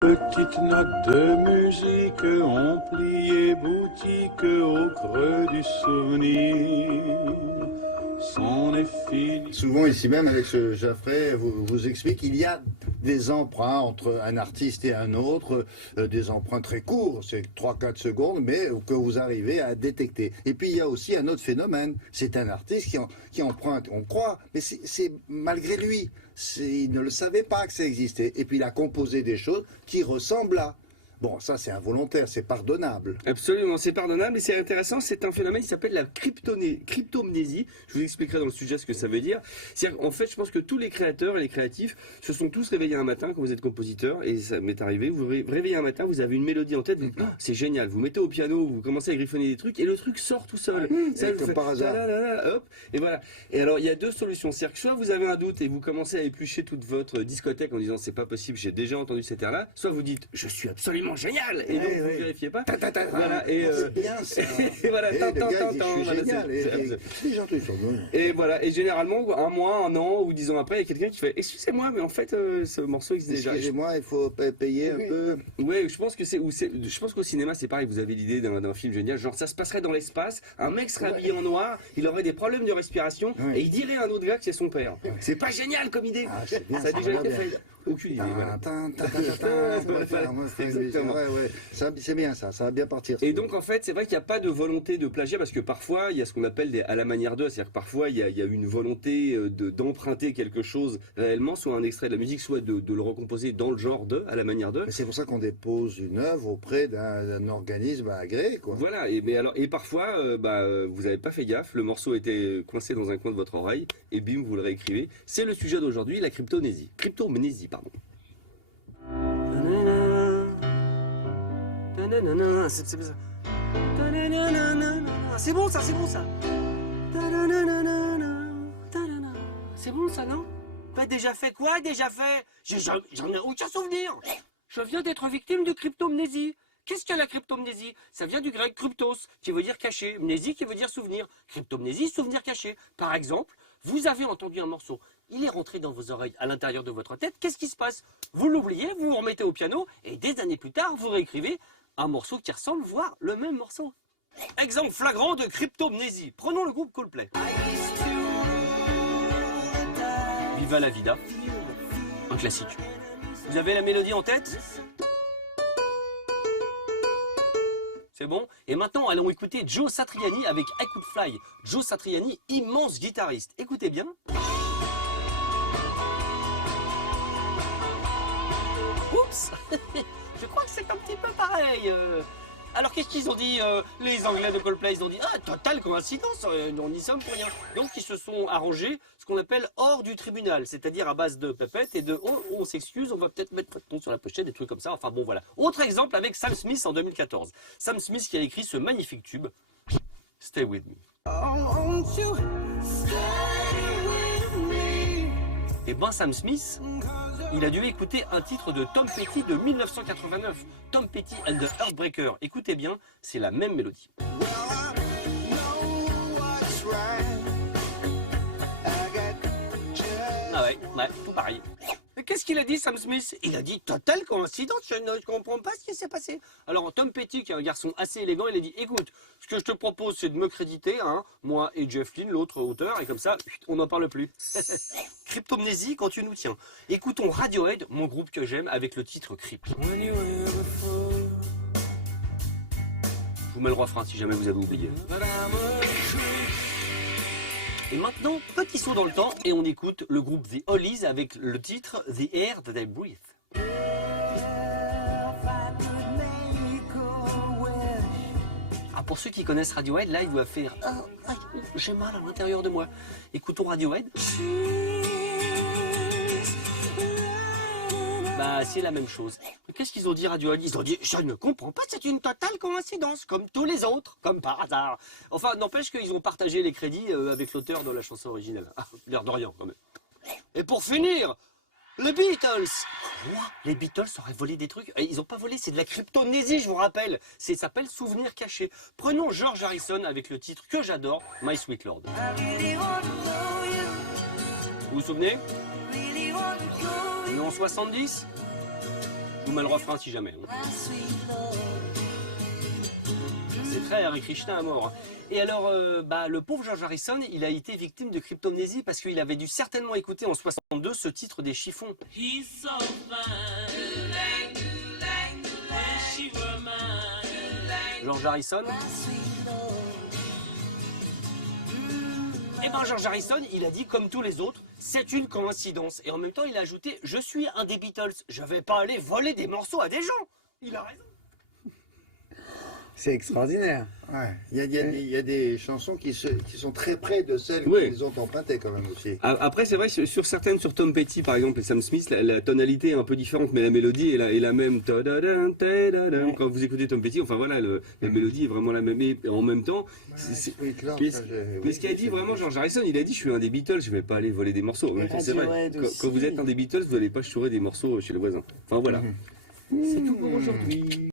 Petite note de musique, on pliait boutique au creux du souvenir. C'en est fini. Souvent ici même avec ce Jaffray vous explique qu'il y a des emprunts entre un artiste et un autre, des emprunts très courts, c'est 3-4 secondes, mais que vous arrivez à détecter. Et puis il y a aussi un autre phénomène, c'est un artiste qui emprunte, on croit, mais c'est malgré lui, il ne le savait pas que ça existait. Et puis il a composé des choses qui ressemblent à... Bon, ça c'est involontaire, c'est pardonnable. Absolument, c'est pardonnable et c'est intéressant. C'est un phénomène qui s'appelle la cryptomnésie. Je vous expliquerai dans le sujet ce que ça veut dire. C'est-à-dire, en fait, je pense que tous les créateurs et les créatifs se sont tous réveillés un matin quand vous êtes compositeur, et ça m'est arrivé. Vous vous réveillez un matin, vous avez une mélodie en tête, vous dites, oh, c'est génial. Vous mettez au piano, vous commencez à griffonner des trucs et le truc sort tout seul. Ça, comme par hasard. Hop, et voilà. Et alors, il y a deux solutions. C'est-à-dire que soit vous avez un doute et vous commencez à éplucher toute votre discothèque en disant c'est pas possible, j'ai déjà entendu cet air-là. Soit vous dites je suis absolument génial et donc vous vérifiez pas. Voilà, et c'est bien ça. et voilà, Et le gars dit, je suis génial. Les gens sont bons. et voilà, et généralement un mois, un an ou 10 ans après, il y a quelqu'un qui fait excusez-moi, mais en fait ce morceau existe déjà. Excusez-moi, il faut payer un peu. Ouais, je pense que je pense qu'au cinéma c'est pareil. Vous avez l'idée d'un film génial, genre ça se passerait dans l'espace, un mec serait habillé en noir, il aurait des problèmes de respiration et il dirait à un autre gars que c'est son père. C'est pas génial comme idée. Bien, ça a déjà été fait. Aucune idée. C'est bien ça va bien partir. Et donc en fait, c'est vrai qu'il n'y a pas de volonté de plagiat parce que parfois il y a ce qu'on appelle à la manière d'eux, c'est-à-dire que parfois il y a une volonté d'emprunter quelque chose réellement, soit un extrait de la musique, soit de le recomposer dans le genre de, à la manière d'eux. C'est pour ça qu'on dépose une œuvre auprès d'un organisme agréé, quoi. Voilà, et parfois vous n'avez pas fait gaffe, le morceau était coincé dans un coin de votre oreille et bim, vous le réécrivez. C'est le sujet d'aujourd'hui, la cryptomnésie. Cryptomnésie, pardon. C'est bon ça, c'est bon ça. C'est bon ça, non? Pas déjà fait quoi? Déjà fait? J'en ai aucun souvenir. Je viens d'être victime de cryptomnésie. Qu'est-ce que la cryptomnésie? Ça vient du grec kryptos, qui veut dire caché, mnésie qui veut dire souvenir. Cryptomnésie, souvenir caché. Par exemple, vous avez entendu un morceau, il est rentré dans vos oreilles, à l'intérieur de votre tête, qu'est-ce qui se passe? Vous l'oubliez, vous vous remettez au piano, et des années plus tard, vous réécrivez un morceau qui ressemble, voire le même morceau. Exemple flagrant de cryptomnésie. Prenons le groupe Coldplay. Viva la vida, un classique. Vous avez la mélodie en tête? C'est bon? Et maintenant, allons écouter Joe Satriani avec I Could Fly. Joe Satriani, immense guitariste. Écoutez bien. Oups. Je crois que c'est un petit peu pareil. Alors qu'est-ce qu'ils ont dit, les Anglais de Coldplay? Ils ont dit, ah, totale coïncidence, on n'y sommes pour rien. Donc ils se sont arrangés ce qu'on appelle hors du tribunal, c'est-à-dire à base de pépettes et de, oh, on s'excuse, on va peut-être mettre votre nom sur la pochette, des trucs comme ça. Enfin bon, voilà. Autre exemple avec Sam Smith en 2014. Sam Smith qui a écrit ce magnifique tube, Stay With Me. Et ben Sam Smith, il a dû écouter un titre de Tom Petty de 1989, Tom Petty and the Heartbreakers. Écoutez bien, c'est la même mélodie. Ah ouais, tout pareil. Qu'est-ce qu'il a dit, Sam Smith? Il a dit, totale coïncidence, je ne comprends pas ce qui s'est passé. Alors Tom Petty, qui est un garçon assez élégant, il a dit, écoute, ce que je te propose, c'est de me créditer, hein, moi et Jeff Lynne, l'autre auteur, et comme ça, on n'en parle plus. Cryptomnésie quand tu nous tiens. Écoutons Radiohead, mon groupe que j'aime, avec le titre Creep. Je vous mets le refrain si jamais vous avez oublié. Et maintenant, petit saut dans le temps et on écoute le groupe The Hollies avec le titre The Air That I Breathe. Ah, pour ceux qui connaissent Radiohead, là, ils doivent faire j'ai mal à l'intérieur de moi. Écoutons Radiohead. Bah, c'est la même chose. Qu'est-ce qu'ils ont dit, Radiohead? Ils ont dit, je ne comprends pas, c'est une totale coïncidence, comme tous les autres, comme par hasard. Enfin, n'empêche qu'ils ont partagé les crédits avec l'auteur de la chanson originale. Ah, l'air de rien, quand même. Et pour finir, les Beatles. Quoi? Les Beatles auraient volé des trucs? Ils n'ont pas volé, c'est de la cryptomnésie, je vous rappelle. Ça s'appelle Souvenir caché. Prenons George Harrison avec le titre que j'adore, My Sweet Lord. Vous vous souvenez? En 70, vous mets le refrain si jamais. C'est très Hare Krishna à mort. Et alors, le pauvre George Harrison, il a été victime de cryptomnésie parce qu'il avait dû certainement écouter en 62 ce titre des Chiffons. George Harrison. Eh ben George Harrison, il a dit comme tous les autres, c'est une coïncidence. Et en même temps, il a ajouté, je suis un des Beatles, je vais pas aller voler des morceaux à des gens. Il a raison. C'est extraordinaire. Ouais. Il y a des chansons qui sont très près de celles Oui. qu'ils ont empruntées quand même aussi. Après, c'est vrai, sur certaines, sur Tom Petty par exemple et Sam Smith, la tonalité est un peu différente, mais la mélodie est la même. Tadadam, tadadam. Quand vous écoutez Tom Petty, enfin voilà, la mélodie est vraiment la même. Et en même temps, Sweet Lord, mais ça, mais ce qu'a dit vraiment George Harrison, il a dit je suis un des Beatles, je vais pas aller voler des morceaux. En même temps, c'est vrai. Radiohead aussi. Quand vous êtes un des Beatles, vous n'allez pas chourer des morceaux chez le voisin. Enfin voilà. C'est tout pour aujourd'hui.